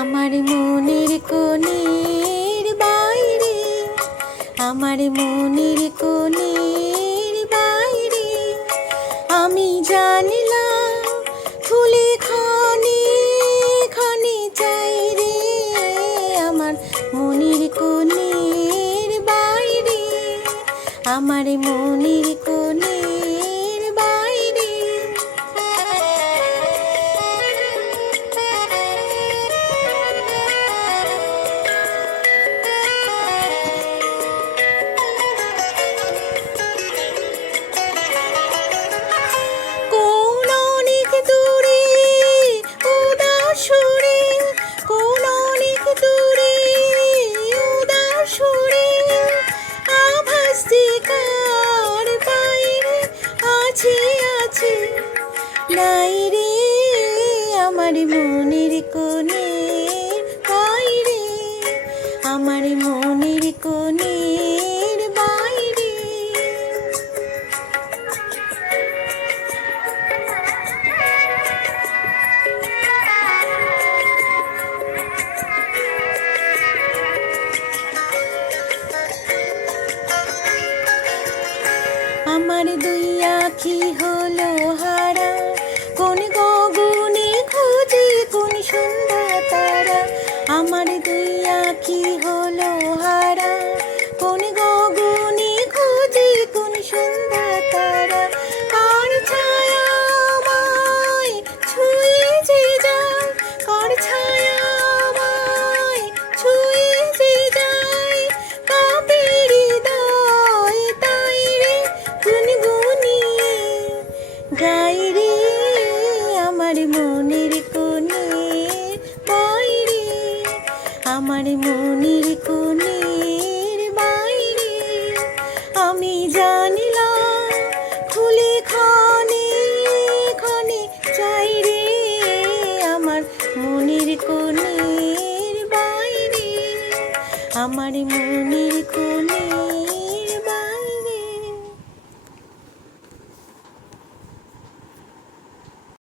আমার মনের কোণের বাইরে, আমার মনের কোণের বাইরে, আমি জানলাম খুলে খনে খনে চাই রে, আমার মনের কোণের বাইরে, আমার মনের নাই রে আমার মনের কোণে বাইরে আমার মনের বাইরে। আমার দুই আখি হলো আমার দুই আখি হলো হারা আমার মনের কোণের বাইরে আমি জানিলাম, খুলে খনে খনে চাই রে আমার মনের কোণের বাইরে। আমার মনের